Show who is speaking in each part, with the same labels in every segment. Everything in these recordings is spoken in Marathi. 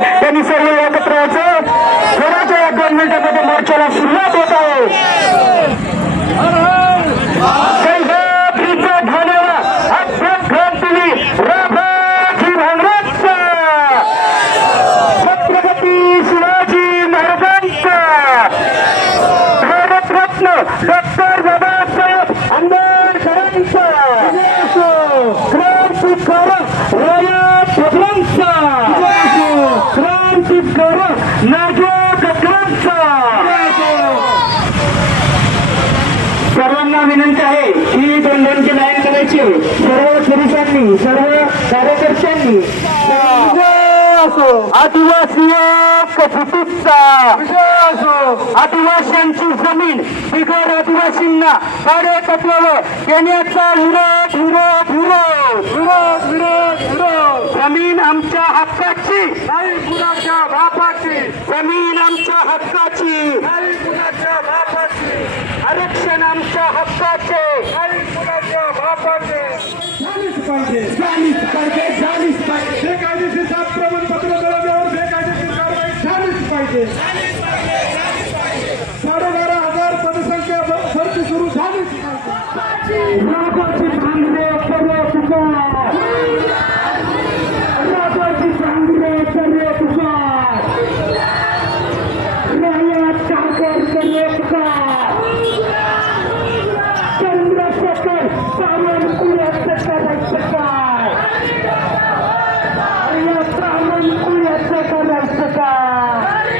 Speaker 1: त्यांनी सर्व एकत्र यायचं. थोड्याच्या या दोन मिनिटांमध्ये मोर्चाला सुरुवात होत आहे. हो डॉक्टर बाबासाहेब आंबेडकरांचा. क्रांतिकारक राया प्रभूंचा क्रांतिकारक नागोदकरांचा सर्वांना विनंती आहे की दोन दोनची लाईन करायची सर्व पुरुषांनी सर्व कार्यकर्त्यांनी. आदिवासी फुटीचा आदिवासींची जमीन बिगर आदिवासींना साडे तत्वावर देण्याचा विरोध विरोध. विरोध विरोध विरोध विरोध. हक्काची. नाही कुणाच्या बापाची. जमीन आमच्या हक्काची. नाही कुणाच्या बापाची. आरक्षण आमच्या हक्काचे. नाही कुणाच्या बापाचे.
Speaker 2: झालीच पाहिजे झालीच पाहिजे झालीच पाहिजे. बेकायदेशीर सात प्रमाणपत्र मिळवल्यावर बेकायदेशीर कारवाई झालीच पाहिजे.
Speaker 1: चंद्रशेखर सावंतपुराचं करायचं काय या सावंतपुराचं करायचं काय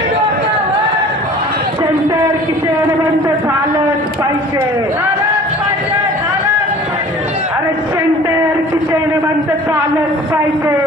Speaker 1: सेंटर किचन बंद झालंच पाहिजे. अरे सेंटर किचन बंद झालंच पाहिजे.